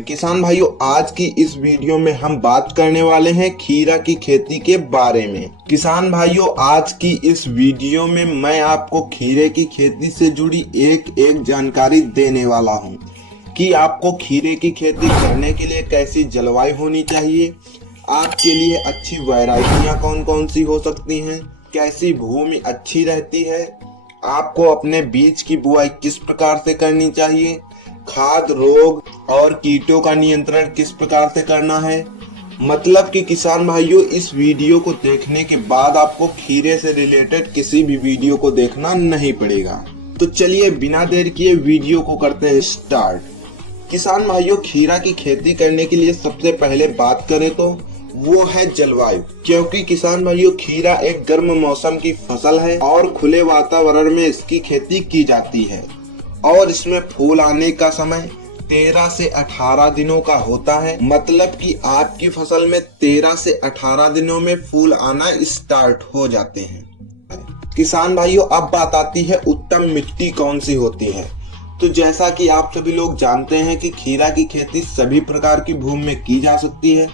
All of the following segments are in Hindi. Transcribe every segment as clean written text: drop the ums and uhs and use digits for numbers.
किसान भाइयों, आज की इस वीडियो में हम बात करने वाले हैं खीरा की खेती के बारे में। किसान भाइयों, आज की इस वीडियो में मैं आपको खीरे की खेती से जुड़ी एक एक जानकारी देने वाला हूं कि आपको खीरे की खेती करने के लिए कैसी जलवायु होनी चाहिए, आपके लिए अच्छी वैरायटियां कौन कौन सी हो सकती हैं, कैसी भूमि अच्छी रहती है, आपको अपने बीज की बुआई किस प्रकार से करनी चाहिए, खाद, रोग और कीटों का नियंत्रण किस प्रकार से करना है। मतलब कि किसान भाइयों, इस वीडियो को देखने के बाद आपको खीरे से रिलेटेड किसी भी वीडियो को देखना नहीं पड़ेगा। तो चलिए बिना देर किए वीडियो को करते हैं स्टार्ट। किसान भाइयों, खीरा की खेती करने के लिए सबसे पहले बात करें तो वो है जलवायु। क्योंकि किसान भाइयों, खीरा एक गर्म मौसम की फसल है और खुले वातावरण में इसकी खेती की जाती है और इसमें फूल आने का समय 13 से 18 दिनों का होता है। मतलब कि आपकी फसल में 13 से 18 दिनों में फूल आना स्टार्ट हो जाते हैं। किसान भाइयों, अब बात आती है उत्तम मिट्टी कौन सी होती है। तो जैसा कि आप सभी लोग जानते हैं कि खीरा की खेती सभी प्रकार की भूमि में की जा सकती है,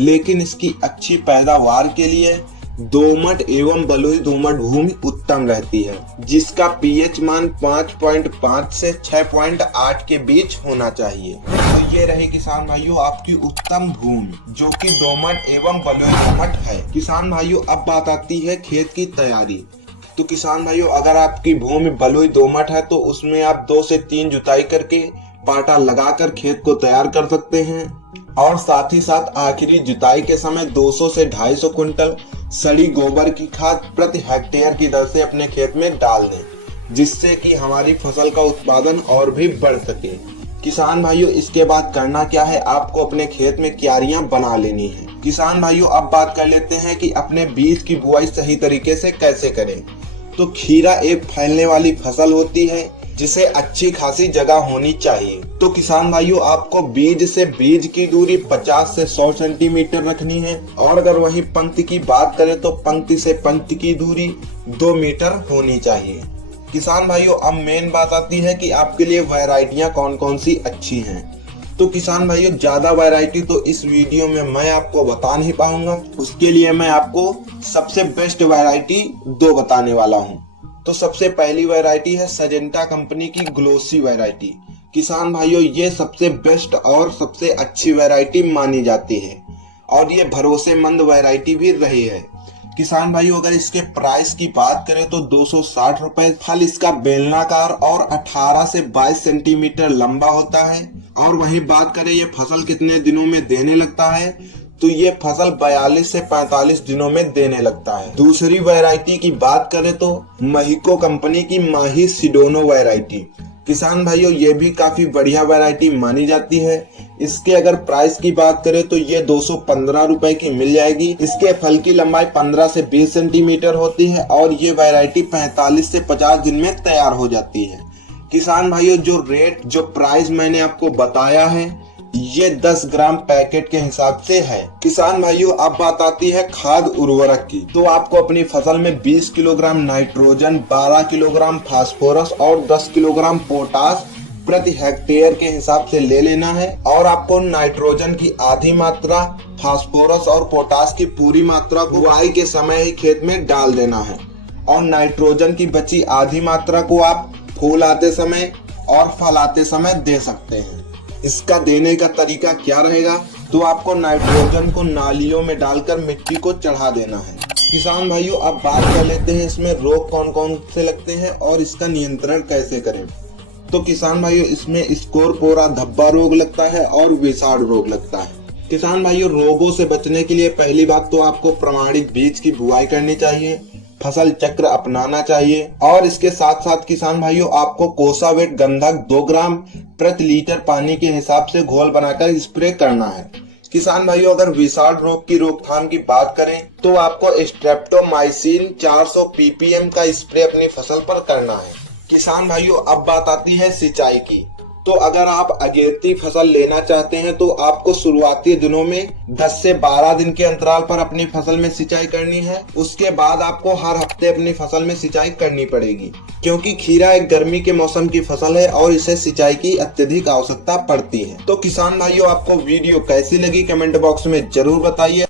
लेकिन इसकी अच्छी पैदावार के लिए दोमट एवं बलुई दोमट भूमि उत्तम रहती है, जिसका पीएच मान 5.5 से 6.8 के बीच होना चाहिए। तो ये रही किसान भाइयों आपकी उत्तम भूमि, जो कि दोमट एवं बलुई दोमट है। किसान भाइयों, अब बात आती है खेत की तैयारी। तो किसान भाइयों, अगर आपकी भूमि बलुई दोमट है तो उसमें आप 2 से 3 जुताई करके पाटा लगाकर खेत को तैयार कर सकते हैं और साथ ही साथ आखिरी जुताई के समय 200 से 250 कुंटल सड़ी गोबर की खाद प्रति हेक्टेयर की दर से अपने खेत में डाल दें, जिससे कि हमारी फसल का उत्पादन और भी बढ़ सके। किसान भाइयों, इसके बाद करना क्या है, आपको अपने खेत में क्यारियां बना लेनी है। किसान भाइयों, अब बात कर लेते हैं कि अपने बीज की बुआई सही तरीके से कैसे करें। तो खीरा एक फैलने वाली फसल होती है जिसे अच्छी खासी जगह होनी चाहिए। तो किसान भाइयों, आपको बीज से बीज की दूरी 50 से 100 सेंटीमीटर रखनी है और अगर वही पंक्ति की बात करें तो पंक्ति से पंक्ति की दूरी 2 मीटर होनी चाहिए। किसान भाइयों, अब मेन बात आती है कि आपके लिए वैरायटियां कौन कौन सी अच्छी हैं। तो किसान भाइयों, ज्यादा वैरायटी तो इस वीडियो में मैं आपको बता नहीं पाऊंगा, उसके लिए मैं आपको सबसे बेस्ट वैरायटी 2 बताने वाला हूं। तो सबसे पहली वैरायटी है सजेंटा कंपनी की ग्लोसी वैरायटी। किसान भाइयों, ये सबसे बेस्ट और सबसे अच्छी वैरायटी मानी जाती है और ये भरोसेमंद वैरायटी भी रही है। किसान भाइयों, अगर इसके प्राइस की बात करें तो 260 रुपए। फल इसका बेलनाकार और 18 से 22 सेंटीमीटर लंबा होता है। और वहीं बात करें ये फसल कितने दिनों में देने लगता है, तो ये फसल 42 से 45 दिनों में देने लगता है। दूसरी वैरायटी की बात करें तो महिको कंपनी की माही सिडोनो वैरायटी। किसान भाइयों, ये भी काफी बढ़िया वैरायटी मानी जाती है। इसके अगर प्राइस की बात करें तो ये 215 रुपए की मिल जाएगी। इसके फल की लंबाई 15 से 20 सेंटीमीटर होती है और ये वैरायटी 45 से 50 दिन में तैयार हो जाती है। किसान भाइयों, जो प्राइस मैंने आपको बताया है, ये 10 ग्राम पैकेट के हिसाब से है। किसान भाइयों, अब बात आती है खाद उर्वरक की। तो आपको अपनी फसल में 20 किलोग्राम नाइट्रोजन, 12 किलोग्राम फास्फोरस और 10 किलोग्राम पोटास प्रति हेक्टेयर के हिसाब से ले लेना है और आपको नाइट्रोजन की आधी मात्रा, फास्फोरस और पोटास की पूरी मात्रा को बुआई के समय ही खेत में डाल देना है और नाइट्रोजन की बची आधी मात्रा को आप फूल आते समय और फल आते समय दे सकते हैं। इसका देने का तरीका क्या रहेगा, तो आपको नाइट्रोजन को नालियों में डालकर मिट्टी को चढ़ा देना है। किसान भाइयों, अब बात कर लेते हैं इसमें रोग कौन कौन से लगते हैं और इसका नियंत्रण कैसे करें। तो किसान भाइयों, इसमें स्कोरपोरा धब्बा रोग लगता है और विषाणु रोग लगता है। किसान भाइयों, रोगों से बचने के लिए पहली बात तो आपको प्रमाणित बीज की बुआई करनी चाहिए, फसल चक्र अपनाना चाहिए और इसके साथ साथ किसान भाइयों, आपको कोसावेट गंधक 2 ग्राम प्रति लीटर पानी के हिसाब से घोल बनाकर स्प्रे करना है। किसान भाइयों, अगर विषाणु रोग की रोकथाम की बात करें तो आपको स्ट्रेप्टोमाइसिन 400 ppm का स्प्रे अपनी फसल पर करना है। किसान भाइयों, अब बात आती है सिंचाई की। तो अगर आप अगेती फसल लेना चाहते हैं तो आपको शुरुआती दिनों में 10 से 12 दिन के अंतराल पर अपनी फसल में सिंचाई करनी है। उसके बाद आपको हर हफ्ते अपनी फसल में सिंचाई करनी पड़ेगी, क्योंकि खीरा एक गर्मी के मौसम की फसल है और इसे सिंचाई की अत्यधिक आवश्यकता पड़ती है। तो किसान भाइयों, आपको वीडियो कैसी लगी कमेंट बॉक्स में जरूर बताइए।